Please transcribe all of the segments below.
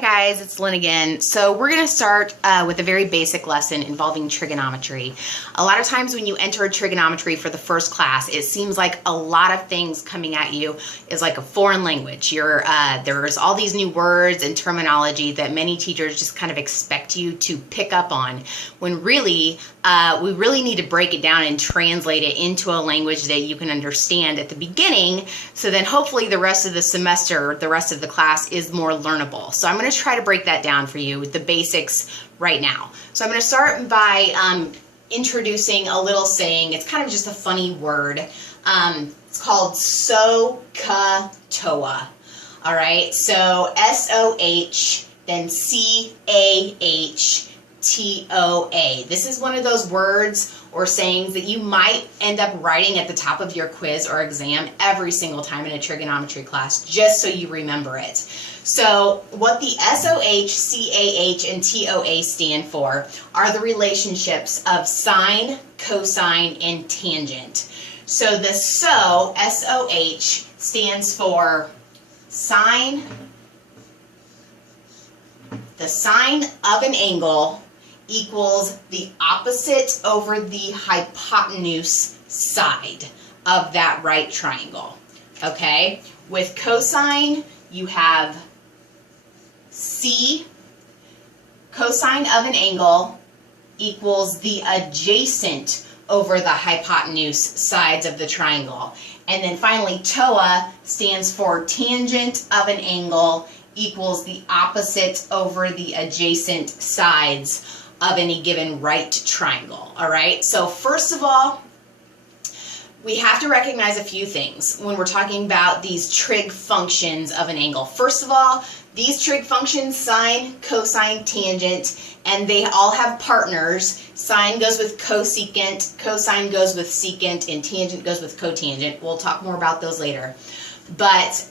Guys, it's Lynn again. So we're going to start with a very basic lesson involving trigonometry. A lot of times when you enter trigonometry for the first class, it seems like a lot of things coming at you is like a foreign language. There's all these new words and terminology that many teachers just kind of expect you to pick up on, when really we really need to break it down and translate it into a language that you can understand at the beginning, so then hopefully the rest of the semester, the rest of the class is more learnable. So I'm going to try to break that down for you, the basics right now. So I'm going to start by introducing a little saying. It's kind of just a funny word. It's called SOHCAHTOA. All right, so S-O-H, then C-A-H-T-O-A. This is one of those words or sayings that you might end up writing at the top of your quiz or exam every single time in a trigonometry class, just so you remember it. So what the SOH, CAH, and TOA stand for are the relationships of sine, cosine, and tangent. So the SOH stands for sine. The sine of an angle equals the opposite over the hypotenuse side of that right triangle. Okay? With cosine, you have C, cosine of an angle equals the adjacent over the hypotenuse sides of the triangle. And then finally, TOA stands for tangent of an angle equals the opposite over the adjacent sides of any given right triangle. All right, so first of all, we have to recognize a few things when we're talking about these trig functions of an angle. First of all, these trig functions, sine, cosine, tangent, and they all have partners. Sine goes with cosecant, cosine goes with secant, and tangent goes with cotangent. We'll talk more about those later. But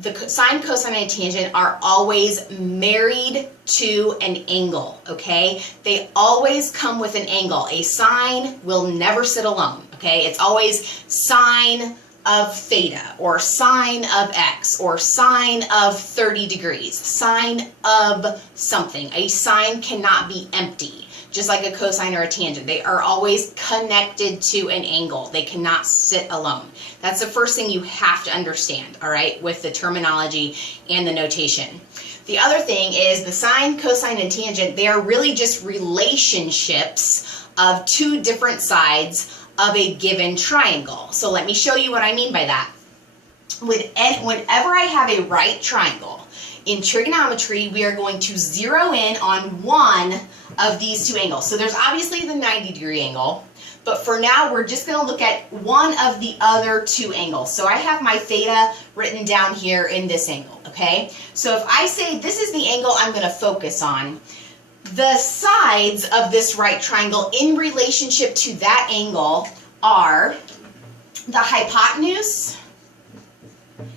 the sine, cosine, and tangent are always married to an angle, okay? They always come with an angle. A sine will never sit alone, okay? It's always sine of theta, or sine of x, or sine of 30 degrees, sine of something. A sine cannot be empty, just like a cosine or a tangent. They are always connected to an angle. They cannot sit alone. That's the first thing you have to understand, all right, with the terminology and the notation. The other thing is the sine, cosine, and tangent, they are really just relationships of two different sides of a given triangle. So let me show you what I mean by that. Whenever I have a right triangle, in trigonometry, we are going to zero in on one of these two angles. So there's obviously the 90-degree angle, but for now, we're just going to look at one of the other two angles. So I have my theta written down here in this angle, okay? So if I say this is the angle I'm going to focus on, the sides of this right triangle in relationship to that angle are the hypotenuse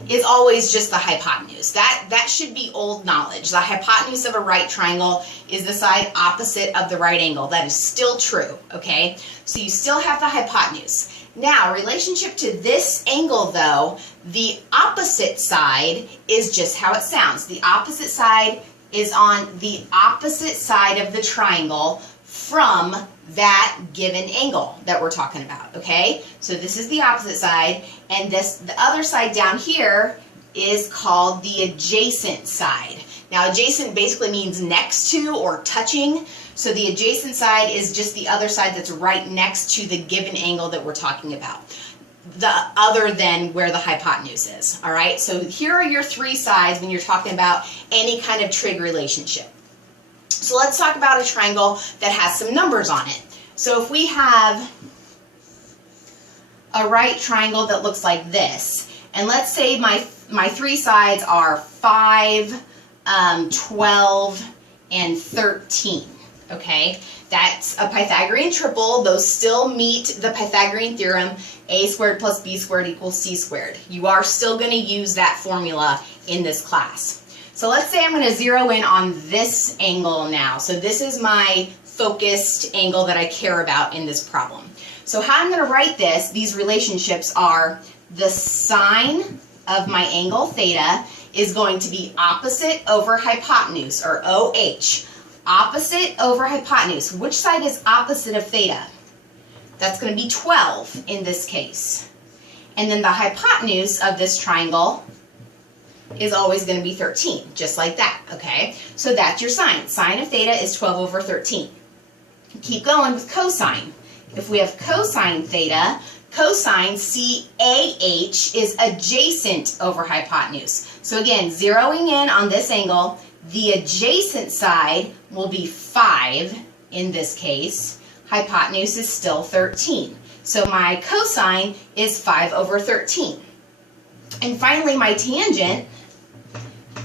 is always just the hypotenuse. That should be old knowledge. The hypotenuse of a right triangle is the side opposite of the right angle. That is still true, okay? So you still have the hypotenuse. Now, relationship to this angle, though, the opposite side is just how it sounds. The opposite side is on the opposite side of the triangle from that given angle that we're talking about, okay? So this is the opposite side, and the other side down here is called the adjacent side. Now, adjacent basically means next to or touching, so the adjacent side is just the other side that's right next to the given angle that we're talking about, other than where the hypotenuse is, all right? So here are your three sides when you're talking about any kind of trig relationship. So let's talk about a triangle that has some numbers on it. So if we have a right triangle that looks like this, and let's say my three sides are 5, 12, and 13, okay? That's a Pythagorean triple. Those still meet the Pythagorean theorem, a squared plus b squared equals c squared. You are still going to use that formula in this class. So let's say I'm going to zero in on this angle now. So this is my focused angle that I care about in this problem. So how I'm going to write these relationships are the sine of my angle theta is going to be opposite over hypotenuse, or OH. Opposite over hypotenuse. Which side is opposite of theta? That's going to be 12 in this case. And then the hypotenuse of this triangle is always going to be 13, just like that, okay? So that's your sine. Sine of theta is 12 over 13. Keep going with cosine. If we have cosine theta, cosine CAH is adjacent over hypotenuse. So again, zeroing in on this angle, the adjacent side will be 5 in this case. Hypotenuse is still 13. So my cosine is 5 over 13. And finally, my tangent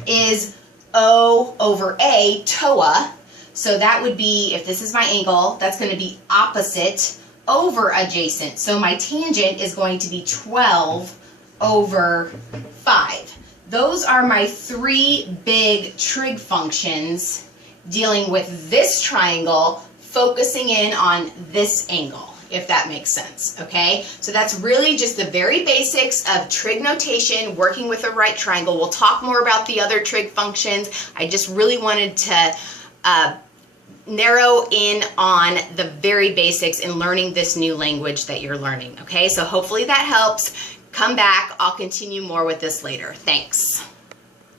is O over A, TOA. So that would be, if this is my angle, that's going to be opposite over adjacent. So my tangent is going to be 12 over 5. Those are my 3 big trig functions dealing with this triangle, focusing in on this angle, if that makes sense, okay? So that's really just the very basics of trig notation, working with a right triangle. We'll talk more about the other trig functions. I just really wanted to narrow in on the very basics in learning this new language that you're learning, okay? So hopefully that helps. Come back. I'll continue more with this later. Thanks.